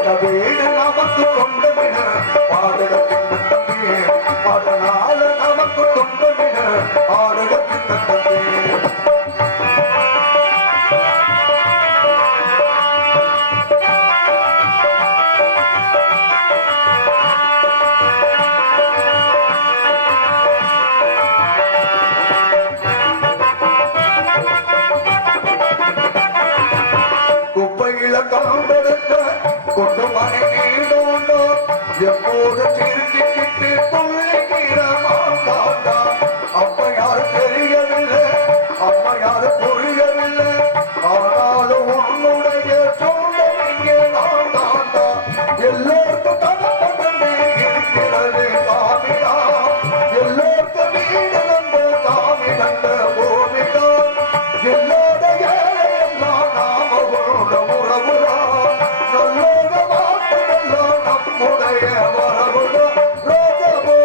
இந்த வீடு நமக்கு சொந்தமின பாடகத்தின் தம்பி அதனால நமக்கு சொந்தமின பாடகத்தின் தம்பி கொண்டு மனை நீடோண்டோ எப்போது சிரிச்சுக்கிட்டு துள்ளிக்கிற மாட்டாண்டா அப்ப யாரும் தெரியவில்லை அம்மா யாரும் புரியவில்லை ஆனாலும் உன்னுடைய சொந்தம் இங்கே நான் தாண்டா எல்லோருக்கும் தகப்பனே இருக்கிறது சாமிடா எல்லோருக்கும் வீடு வந்த சாமி வந்த பூமிடா எல்லோட ஏழையெல்லாம் நாம உறவுடா நம்முடைய வரவுடோ ரோஜபோ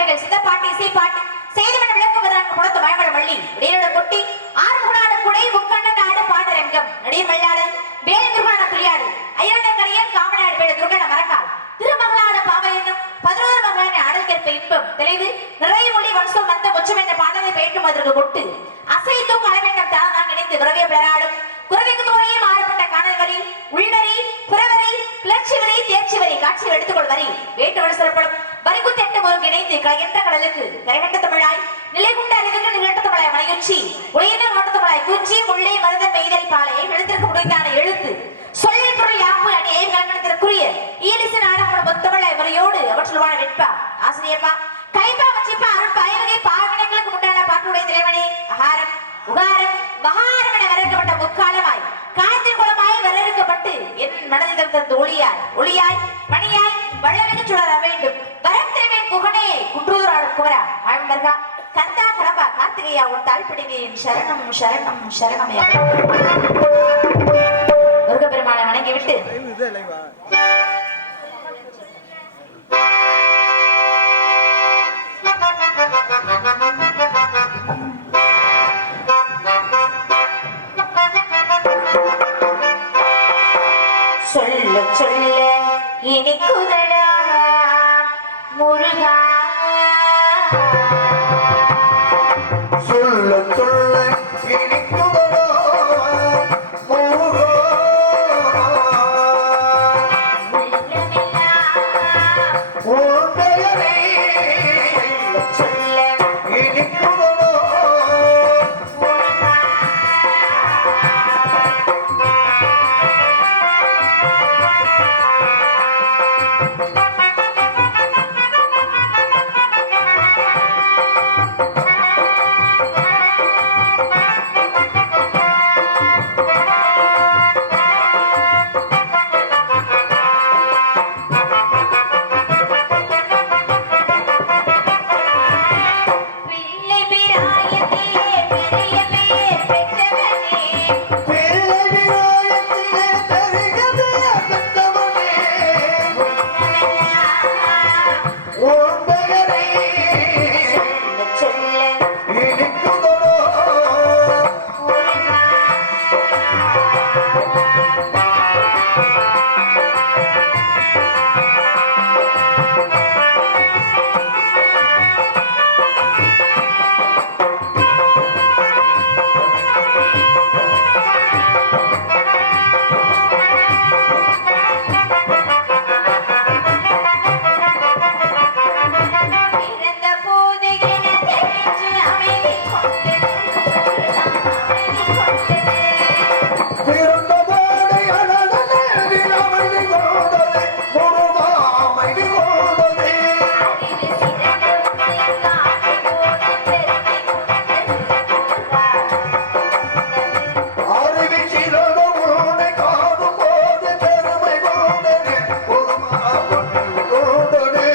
வகைகள் சித்தப்பாட்டு இசைப்பாட்டு செய்திமன்ற விளக்குவதற்கு கொடுத்த மழமழ வள்ளி இடையோட கொட்டி ஆறுமுகனான குடை முக்கண்ண நாடு பாட்டு ரங்கம் நடிகர் மல்லாளன் வேலை துர்கான புலியாடு ஐயன கரையன் காமநாடு பேட துர்கான மரக்கால் திருமகளான பாவையனும் 11 மகளான ஆடல் கேட்ப இன்பம் தெளிவு நிறைய மொழி வம்சம் வந்த உச்சம் என்ற பாடலை பெயட்டும் அதற்கு கொட்டு அசைத்தும் அளவேண்டம் தான் நினைத்து விரவிய பிளராடும் குறவைக்கு தோறையே மாறப்பட்ட காணல் வரி உள்வரி புறவரி கிளர்ச்சி வரி தேர்ச்சி வரி காட்சியில் எடுத்துக்கொள் வரி வேட்டு சிறப்படும் வரிக்குத்தெட்டு ஒரு இணைந்து கலையற்ற கடலுக்கு கரைகட்ட தமிழாய் நிலை கொண்ட அறிவுக்கு நிகழ்த்த தமிழாய் மலையுச்சி உலகினர் மாட்ட தமிழாய் குஞ்சி முல்லை மருத மெய்தல் பாலையை எழுத்திற்கு முடித்தான எழுத்து சொல்லில் பொருள் யாப்பு அணியை கணத்திற்குரிய ஈலிசு நாடகோட முத்தமிழாய் முறையோடு அவற்றில் வாழ வெட்பா ஆசிரியப்பா கைப்பா வச்சிப்பா அருட்பா ஐவகை பாகனங்களுக்கு முன்னான பாட்டுடைய தலைவனே அகாரம் உகாரம் மகாரம் என வரக்கப்பட்ட முக்காலமாய் காலத்தின் குளமாய் வரவேற்கப்பட்டு என் மனதில் தந்த ஒளியாய் மணியாய் வள்ளமிகு சுடர வேண்டும் வரம் திருவேன் புகனே குன்றூராடும் குமரா ஆழ்ந்தர்கா கந்தா கடம்பா கார்த்திகையா உன் தாழ்பிடிவேன் சரணம் சரணம் சரணம் முருகப்பெருமானை வணங்கி விட்டு சொல்ல சொல்ல இனிக்குதடா முருகா சொல்ல சொல்ல இனிக்குதடா முருகா உன் பெயரை சொல்ல இனிக்குதடா பிள்ளை பிராயத்திலே பெரிய பேர் பெற்றவனே பிள்ளை விநாயகத்திலே பெருகவே பெற்றவனே உன் பெயரை சொல்ல இனிக்குதடா பிறந்த போது என தெரிஞ்சு அமைதி கொண்டது அமைதி கொண்டது பிறந்தபோது அழகனே அமைதி கொண்டது முருகா அமைதி கொண்டது அறிவு சிறந்த உன்னை காணும் போது பெருமை கொண்டது அறிவி சிறந்த உன்னை காணும் போது பெருமை கொண்டது முருகா அமைதி கொண்டது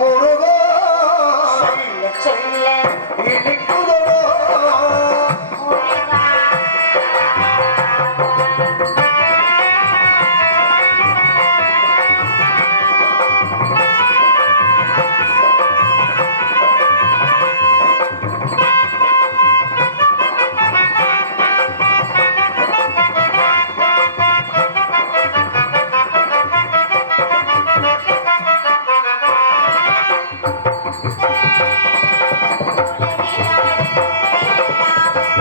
முருகா சொல்ல சொல்ல இனிக்குதடா முருகா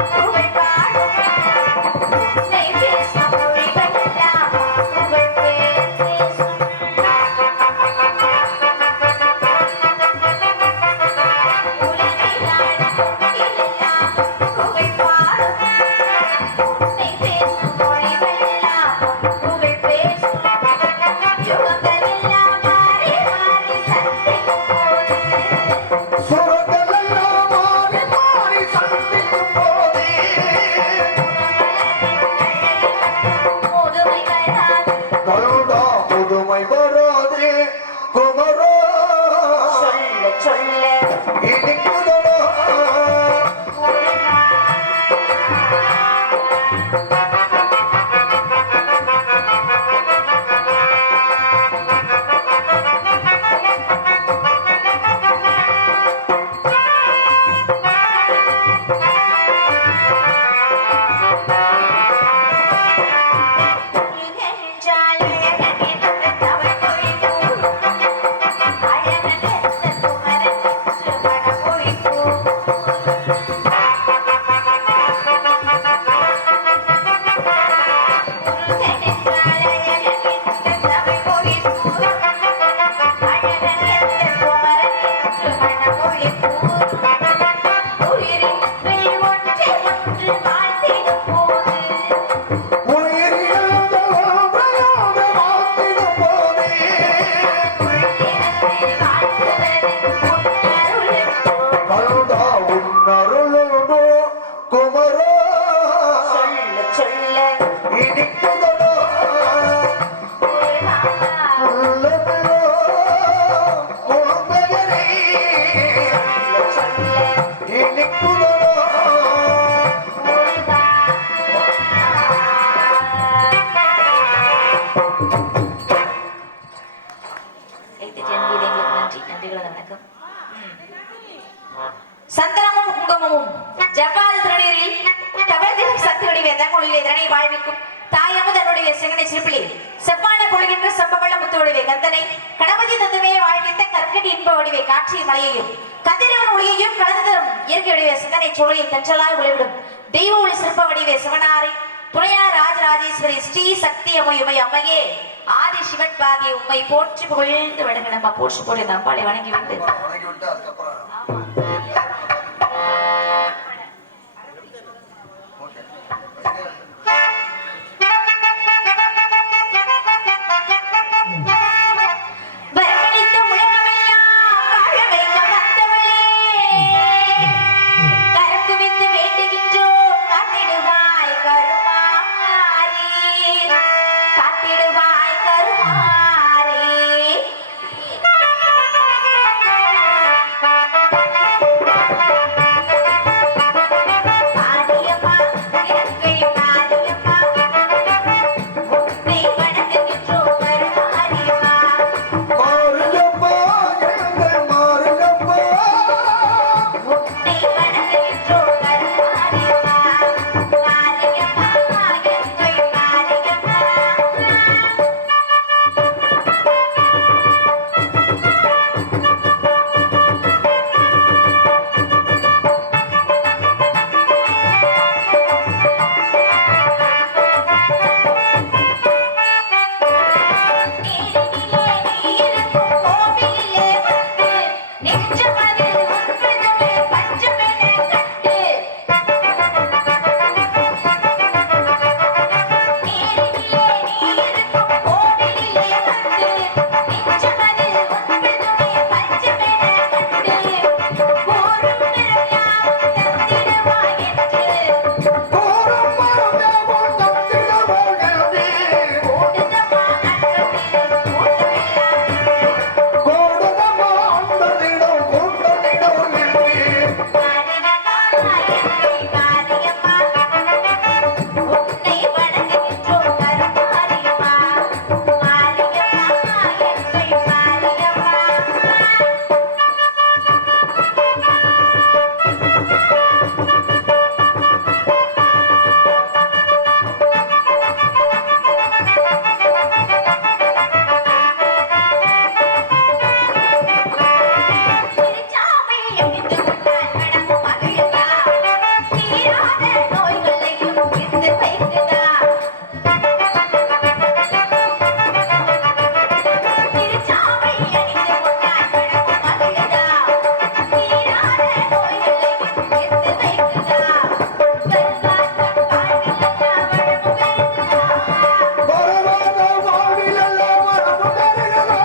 புகழ் பாடும் உன்னை பேசும் மொழிகள் எல்லாம் புகழ் பேசும் புகழ் பாடும் உன்னை பேசும் மொழிகள் எல்லாம் புகழ் பேசும் யுகங்கள் எல்லாம் மாறி மாறி சந்திக்கும் போது வணக்கம். சந்தனமும் குங்குமமும் ஜவ்வாது திருநீரில் தவழ்திடும் சக்தி வடிவே தன்மொழியிலே திறனை வாழ்விக்கும் தாயமும் தன்னுடைய சிங்கனை சிறுப்பிலே செவ்வான பொழுகின்ற செம்பவள முத்து வடிவே கந்தனை கணபதி தத்துவே வாழ்வித்த கற்கடி இன்ப வடிவே காட்சி மலையையும் கதிரவன் ஒளியையும் கலந்து தரும் இயற்கை வடிவே சிந்தனை சோழையில் தஞ்சலாய் ஒளிவிடும் தெய்வ ஒளி சிற்ப வடிவே சிவனாரை துணையார் ராஜராஜேஸ்வரி ஸ்ரீ சக்தி அம்மையுமை அம்மையே ஆதி சிவன் பாதியை உண்மை போற்றி புகழ்ந்து வணங்க நம்ம போற்றி போட்டு இந்த அம்பாளை வணங்கி விட்டு அதுக்கப்புறம் வரவழைத்த உலகமெல்லாம் வாழ வைக்க வந்தவளே, கரம் குவித்து வேண்டுகின்றோம் காத்திடுவாய் கருமாரி, காத்திடுவாய் கருமாரி. மாரியம்மா, எங்கள் மாரியம்மா, உன்னை வணங்குகின்றோம் கருமாரியம்மா. மாரியப்பா எங்கள் மாரியப்பா உன்னை வணங்குகின்றோம் கருமாரியம்மா. மாரியம்மா, எங்கள் மாரியம்மா. நீரினிலே நீருக்கும் கோவிலிலே வந்து நெஞ்சமதில் உன்பதுமே பஞ்சமென கண்டு. நீரினிலே நீருக்கும் கோவிலிலே வந்து நெஞ்சமதில் உன்பதுமே பஞ்சமென கண்டு. போரும் பிறவியாவும் தந்திடுவாய் என்று கோரம் மரமேவும் தந்திடுவாய் ஓடுதம்மா அன்பதில் கூட்டமெல்லாம் கோடதமா அன்பதிடம் கூட்டதிடம் என்று மாரியம்மா, எங்கள் மாரியம்மா, உன்னை வணங்குகின்றோம் கருமாரியம்மா. மாரியம்மா, எங்கள் மாரியம்மா. திருச்சாமை எழுந்து கொண்டால் மனமும் மகிழுதா, தீராத நோய்களையும் தீர்த்து வைக்குதா. திருச்சாமை அணிந்து கொண்டால் மனமும் மகிழுதா, தீராத நோய்களையும் தீர்த்து வைக்குதா. கருவாசம் வாழ்வில்லா வளமும் பெருகுதா. வரவாத வாழ்விலெல்லாம் வரமும் பெருகுதா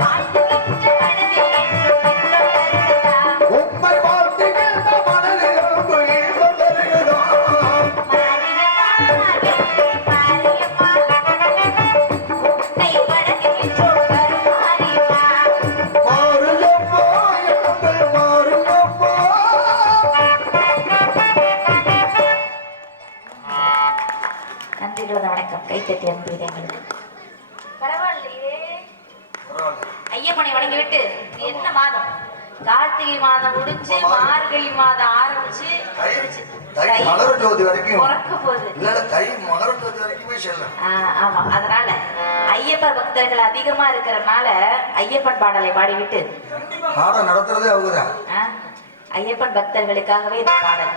வாழ்த்துகின்ற மனதில் என்றும் இன்பம் தருகுதா. உம்மை வாழ்த்துகின்ற மனதிலிருந்து இன்பம் பெருகுதா மாரியம்மா, எங்கள் மாரியம்மா, உன்னை வணங்குகின்றோம் கருமாரியம்மா. மாரியப்பா எங்கள் மாரியப்பா நன்றிகளோட வணக்கம் கைத்தட்டி அனுப்பிடுங்க. பரவாயில்லையே, ஐயப்பனை வணங்கி விட்டு இது என்ன மாதம்? கார்த்திகை மாதம் முடிஞ்சு மார்கழி மாதம் ஆரம்பிச்சு தை மகர ஜோதி வரைக்கும் பிறக்க போகுது. இல்ல தை மகர ஜோதி வரைக்குமே செல்லும் ஆமா, அதனால ஐயப்ப பக்தர்கள் அதிகமா இருக்கிறதுனால ஐயப்பன் பாடலை பாடிவிட்டு பாடம் நடத்துறதே அவங்கதான் ஐயப்பன் பக்தர்களுக்காகவே இந்த பாடல்.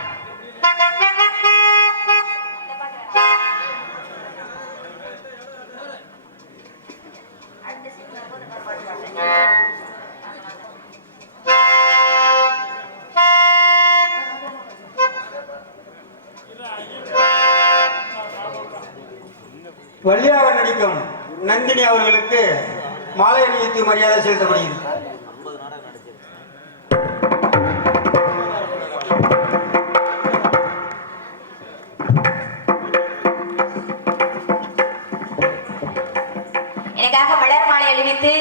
வள்ளியாக நடிக்கும் நந்தினி அவர்களுக்கு மாலை அணிவித்து மரியாதை செலுத்தப்படுகிறது. எனக்காக மலர் மாலை அணிவித்து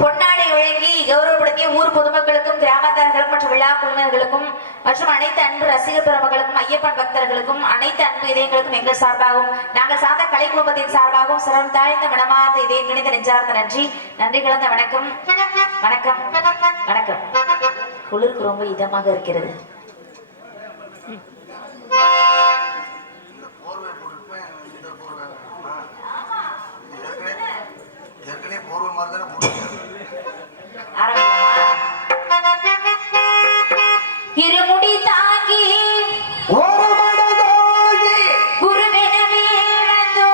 பொன்னாடை வழங்கி கௌரவப்படுத்திய ஊர் பொதுமக்களுக்கும் கிராமத்தார்களுக்கும் மற்றும் விழா குழுவினர்களுக்கும் மற்றும் அனைத்து அன்பு ரசிகர் பெருமக்களுக்கும் ஐயப்பன் பக்தர்களுக்கும் அனைத்து அன்பு இதயங்களுக்கும் எங்கள் சார்பாகவும் நாங்கள் சார்ந்த கலை குடும்பத்தின் சார்பாகவும் சிரம் தாழ்ந்த மனமார்ந்த இதயம் கிடைத்த நெஞ்சார்ந்த நன்றி நன்றி கலந்த வணக்கம் வணக்கம் வணக்கம். குளிருக்கு ரொம்ப இதமாக இருக்கிறது. இருமுடி தாங்கி குருவினவே வந்தோ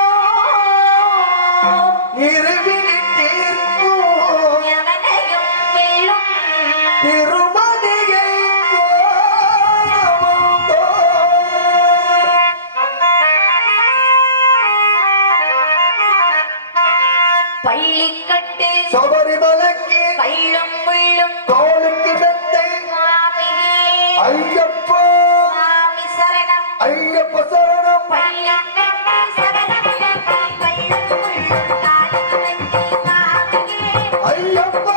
யமனையும் வெல்லும் பள்ளிக்கட்டு சபரிமலைக்கு பள்ளும் முள்ளும் தோளுக்கு மெத்தை ஐயப்பா சாமி சரணம் ஐயப்ப சரணம் பள்ளிக்கட்டு சபரிமலைக்கு பள்ளும் முள்ளும் காலுக்கு மெத்தை சாமியே ஐயப்பா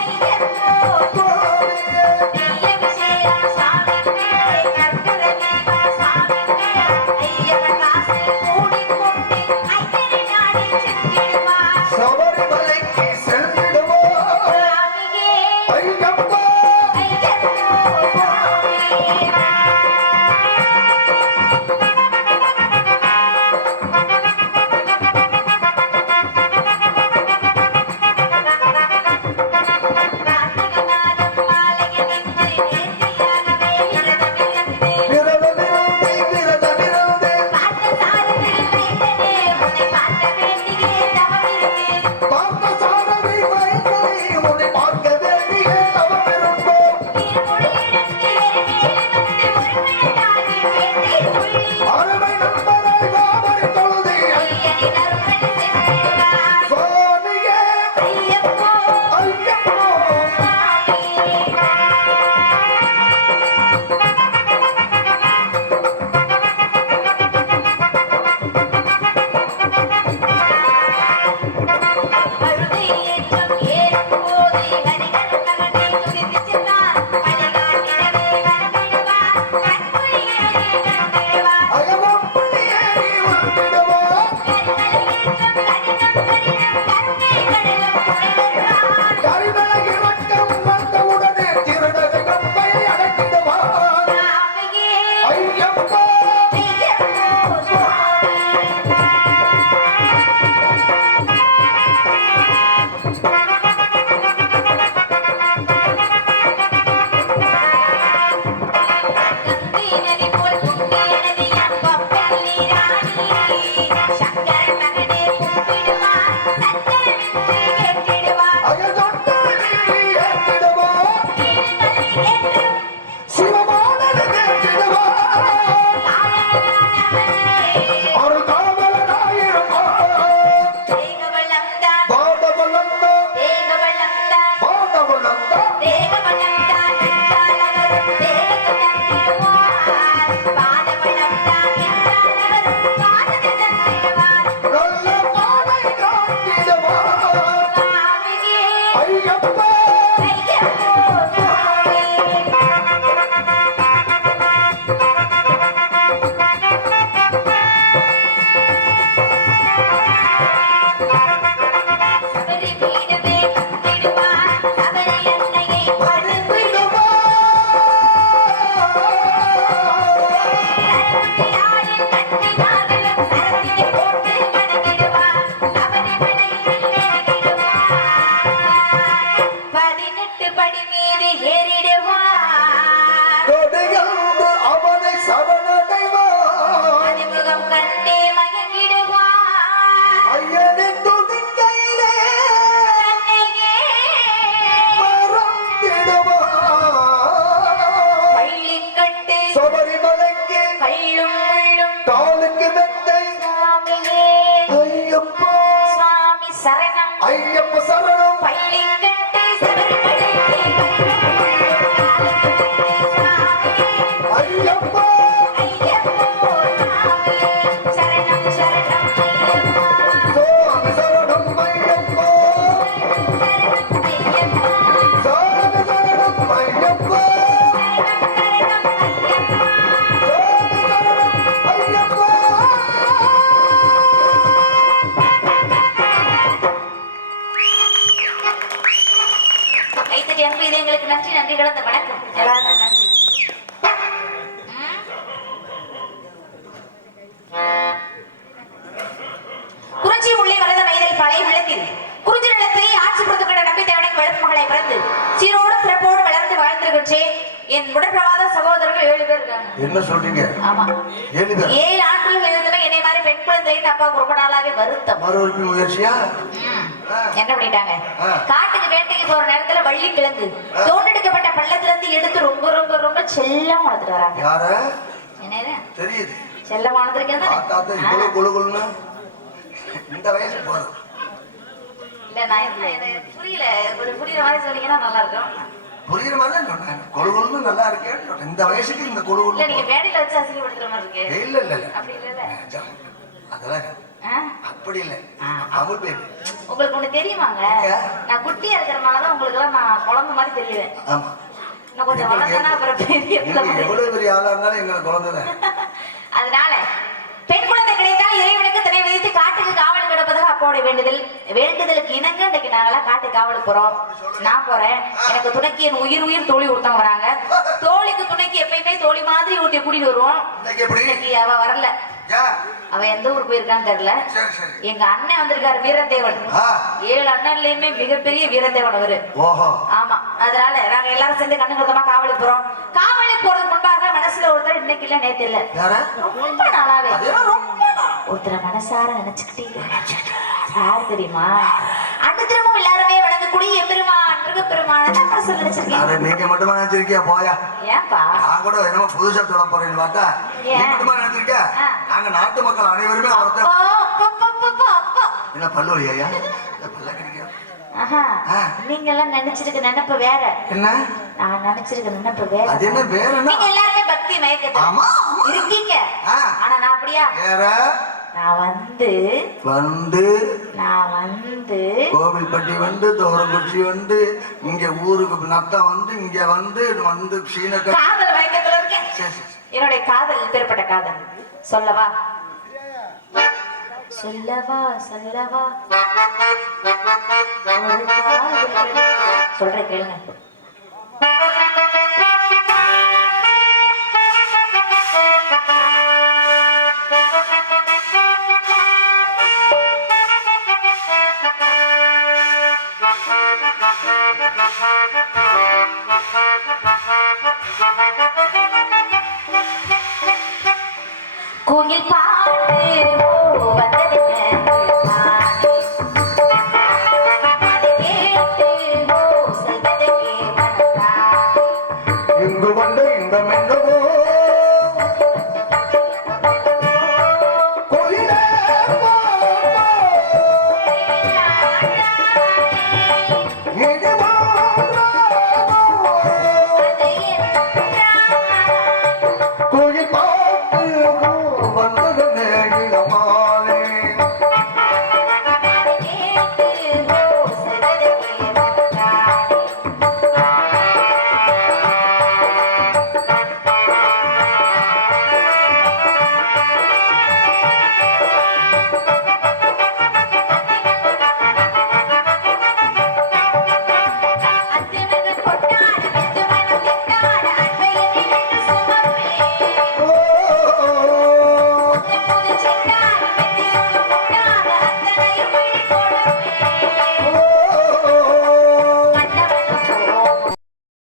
ஐயப்போ சுவாமியே. ஐயபிஷேகம் சாமிக்கே கற்பூர தீபம் சாமிக்கே ஐயப்பன் வாசல் மூடிக்கொண்டு ஐயனை நாடி சென்றிடுவார் சபரிமலைக்கு சென்றிடுவோம் சாமியே ஐயப்பா ஐயப்போ சாமியே. கார்த்திகை மாதம் மாலையணிந்து நேர்த்தியாகவே விரதமிருந்து விரதமிருந்து விரதமிருந்து பார்த்தசாரதி மைந்தனே உன்னை பார்க்க வேண்டியே தவமிருந்து பார்த்த சாரதி வைத்தனை உன்னை பார்க்க வேண்டிய தவமிருந்தோம் திருமுடியெடுத்து எருமேலி வந்து ஒருமையனாகி வேண்டை துள்ளி அருமை நண்பரை யாவரை தொழுதி ஐயனின் அருள் சென்றிடுவார் சுவாமியே ஐயப்போ ஐயப்போ அழுதை ஏற்றம் ஏறும்போது ஹரிஹர மகனை துதித்துச் சென்றார். மணிகாண்டிடவே வந்திடுவார். கண்குளியேறி வந்திடுவார். அயவப்படியேறி வந்திடுவோம் கரிமலை ஏற்றம் கடினம் கடினம் கருணை கடலும் துணை வருவார். கரிமலை இறக்கம் வந்தவுடனே திருநகை கம்பை அடைத்திடுவார் சாமியே ஐயப்பா ஐயப்போ சுவாமி. கங்கை நதி போல் பொங்கிய நதியாம் கப்பல் நீராடி சங்கரன் மகனே கும்பிடுவார் சங்கரனுக்கு கேட்டிடுவார் அயதொட்டு ஏற்றிடுவோம் கீழ்மலை ஏற்றும் சிவமானது ஏற்றிடுவோம் காரணவனே அருள் காவலனாயிருப்போம் தேகவளம்தான் பாதவலந்தான் தேகவளம்தான் பாதவலந்தான் தேகவளம்தான் என்றால் அவரும் தேகத்தை தந்திடுவார் பாதவளம்தான் என்றால் அவரும் பாதத்தை தந்திடுவார் நல்ல பாதை காட்டிடுவார் சாமியே ஐயப்பா ஐயப்போ சுவாமி. சபரி பீடமே வந்திடுவார் சபரி அன்னையை வழித்திடுவார் சரவண்டியாரின் கண்ணை நாவிலும் சரத்தினை போட்டு வணங்கிடுவார் சபரிமலையில் இறங்கிடுவார் 18 படி மீது ஏறிடுவார் கொடியல்பு அவனை சரணடைவார் அறிமுகம் கண்டே மயங்கிடுவார் ஐயனின் துதிக்கையிலே தன்னையே மறந்திடுவார் பள்ளிக்கட்டு சபரிமலைக்கு கள்ளும் முள்ளும் காலுக்கு மெத்தை சாமியே ஐயப்பா சுவாமி சரணம் ஐயப்ப சரணம் பள்ளிக்கட்டு சபரிமலைக்கு கள்ளும் முள்ளும் உள்ளங்களுக்கு நன்றி நன்றி கலந்த வணக்கம். எல்லாரும் நன்றி. குறிஞ்சி உள்ளே வரத மைதல் பழைய விளக்கில் குறிஞ்சி நிலத்தை ஆட்சி பொறுத்துக்கிட்ட நம்பி தேவனுக்கு வளர்ப்பு மகளை பிறந்து சீரோடு சிறப்போடு வளர்ந்து வாழ்ந்திருக்கின்றேன். என் உடற்பிரவாத சகோதரர்கள் 7 பேர் இருக்காங்க. என்ன சொல்றீங்க? ஆமா 7 பேர். 7 ஆண்கள் இருந்துமே என்னை மாதிரி பெண் குழந்தை அப்பாவுக்கு ரொம்ப நாளாவே வருத்தம். மறுபடியும் முயற்சியா என்ன பண்ணிட்டாங்க? காட்டுக்கு வேட்டைக்கு போற நேரத்துல வள்ளி கிழங்கு தோண்டெடுக்கப்பட்ட பள்ளத்துல இருந்து எடுத்து ரொம்ப ரொம்ப ரொம்ப செல்லம் வளர்த்துட்டு வராங்க. யார? என்ன தெரியுது. செல்லம் வளர்த்துருக்கேன். இவ்வளவு கொழுகொழுன்னு இந்த வயசு போதும். இல்ல நான் புரியல. ஒரு புரியுற மாதிரி சொன்னீங்கன்னா நல்லா இருக்கும். புரியுற மாதிரி தான் சொன்னேன். கொழுகொழுன்னு நல்லா இருக்கேன்னு சொன்னேன். இந்த வயசுக்கு இந்த கொழுகொழு. இல்ல நீங்க வேடையில வச்சு அசிங்கப்படுத்துற மாதிரி இருக்கு. இல்ல இல்ல இல்ல அப்படி இல்ல. அதெல்லாம் அப்படி இல்ல. அவள் பேபி. உங்களுக்கு ஒண்ணு தெரியுமாங்க? நான் குட்டியா இருக்கிறனாலதான் உங்களுக்கு எல்லாம் நான் குழந்தை மாதிரி தெரியுவேன். ஆமா. இன்னும் கொஞ்சம் வளர்ந்தனா அப்புறம் பெரிய எவ்வளவு பெரிய ஆளா இருந்தாலும் எங்களை குழந்தை. அதனால பெண் குழந்தை கிடைத்தால் இறைவனுக்கு திணை வைத்து காட்டுக்கு காவல் கிடப்பதாக அப்போடைய வேண்டுதலுக்கு இணங்க இன்னைக்கு நாங்கெல்லாம் காட்டு காவலுக்கு போறோம். நான் போறேன். எனக்கு துணைக்கு என் உயிர் உயிர் தோழி ஒருத்தவங்க வராங்க. தோழிக்கு துணைக்கு எப்பயுமே தோழி மாதிரி ஊட்டி கூட்டிட்டு வருவோம். இன்னைக்கு அவ வரல. அவ எந்த ஊர் போயிருக்கான்னு தெரியல. எங்க அண்ணன் வந்திருக்காரு வீரதேவன். 7 அண்ணன்லயுமே மிகப்பெரிய வீரதேவன் அவரு. ஆமா. அதனால நாங்க எல்லாரும் சேர்ந்து கண்ணு கருத்தமா காவலுக்கு போறோம். காவலுக்கு போறது முன்பாக மனசுல ஒருத்தர் இன்னைக்கு இல்ல நேத்து இல்ல ரொம்ப நாளாவே ஒருத்தர மனசார நினைச்சுக்கிட்டே யார் தெரியுமா? அடுத்திரமும் எல்லாருமே வணங்கக்கூடிய எம்பெருமான் முருகப்பெருமான மனசுல நினைச்சிருக்கேன். நீங்க மட்டுமா நினைச்சிருக்கியா? போயா. ஏன்பா? நான் கூட என்னமோ புதுசா சொல்ல போறேன்னு பார்த்தா நீ மட்டுமா நினைச்சிருக்க? நாங்க நாட்டு மக்கள் அனைவருமே என்ன பல்லுவலியா? நீங்க எல்லாம் நினைச்சிருக்க நினைப்பு வேற. என்ன? நான் நினைச்சிருக்க நினைப்பு வேற. அது என்ன வேற? நீங்க எல்லாருமே பக்தி மயக்கத்துல இருக்கீங்க. ஆனா நான் அப்படியா? வேற. நான் வந்து கோவில்பட்டி வந்து தோரங்குச்சி வந்து இங்க ஊருக்கு நத்தம் வந்து இங்க வந்து சீன காதல் மயக்கத்துல இருக்கேன். என்னுடைய காதல் எப்பேற்பட்ட காதல் சொல்லவா? சொல்றேன் கேளுங்க.